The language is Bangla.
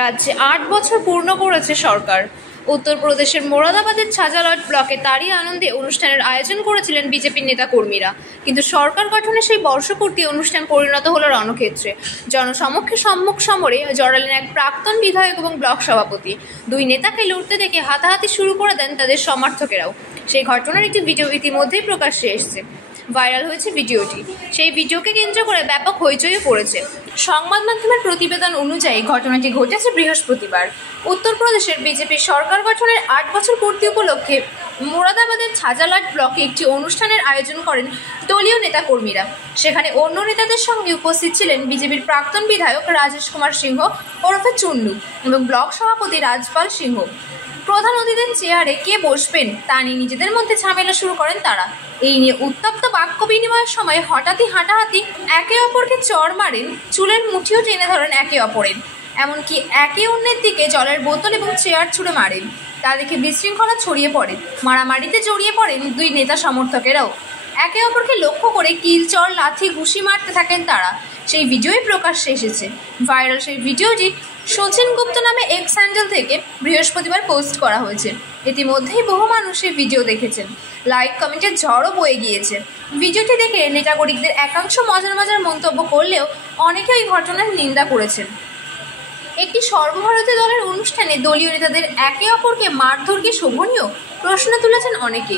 রাজ্যে ৮ বছর পূর্ণ করেছে সরকার। উত্তরপ্রদেশের মোরাদাবাদের ছাজালট ব্লকে তারই আনন্দে অনুষ্ঠানের আয়োজন করেছিলেন বিজেপির নেতা কর্মীরা। কিন্তু সরকার গঠনের সেই বর্ষপূর্তি অনুষ্ঠান পরিণত হলো রণক্ষেত্রে। জনসমক্ষে সম্মুখ সমরে জড়ালেন এক প্রাক্তন বিধায়ক এবং ব্লক সভাপতি। দুই নেতাকে লড়তে দেখে হাতাহাতি শুরু করে দেন তাদের সমর্থকেরাও। সেই ঘটনার একটি ভিডিও ইতিমধ্যেই প্রকাশ্যে এসেছে। ভাইরাল হয়েছে ভিডিওটি। সেই ভিডিওকে কেন্দ্র করে ব্যাপক হইচই পড়েছে। সংবাদ মাধ্যমের প্রতিবেদন অনুযায়ী ঘটনাটি ঘটেছে বৃহস্পতিবার। উত্তরপ্রদেশের বিজেপির সরকার গঠনের ৮ বছর পূর্তি উপলক্ষে মোরাদাবাদের ছাজালাট ব্লকে একটি অনুষ্ঠানের আয়োজন করেন দলীয় নেতাকর্মীরা। সেখানে অন্য নেতাদের সঙ্গে উপস্থিত ছিলেন বিজেপির প্রাক্তন বিধায়ক রাজেশ কুমার সিংহ ওরফে চুন্নু এবং ব্লক সভাপতি রাজপাল সিংহ। প্রধান অতিথির চেয়ারে কে বসবেন তা নিয়ে নিজেদের মধ্যে ঝামেলা শুরু করেন তারা। এই নিয়ে উত্তপ্ত বাক্য বিনিময়ের সময় হঠাৎই হাঁটাহাঁটি, একে অপরকে চড় মারেন, চুলের মুঠিও টেনে ধরেন একে অপরের, এমনকি একে অন্যের দিকে জলের বোতল এবং চেয়ার ছুঁড়ে মারেন। তা দেখে বিশৃঙ্খলা ছড়িয়ে পড়ে। মারামারিতে জড়িয়ে পড়েন দুই নেতা সমর্থকেরাও। একে অপরকে লক্ষ্য করে কিল, চড়, লাথি, ঘুষি মারতে থাকেন তারা। সেই ভিডিওই প্রকাশ্যে এসেছে। ভাইরাল সেই ভিডিওটি সচিন গুপ্ত নামে এক্স হ্যান্ডেল থেকে বৃহস্পতিবার পোস্ট করা হয়েছে। ইতিমধ্যেই বহু মানুষ সেই ভিডিও দেখেছেন। লাইক কমেন্টের ঝড়ও বয়ে গিয়েছে। ভিডিওটি দেখে নেটাগরিকদের একাংশ মজার মজার মন্তব্য করলেও অনেকে ওই ঘটনার নিন্দা করেছেন। একটি সর্বভারতীয় দলের অনুষ্ঠানে দলীয় নেতাদের একে অপরকে মারধর কি শোভনীয়? প্রশ্ন তুলেছেন অনেকে।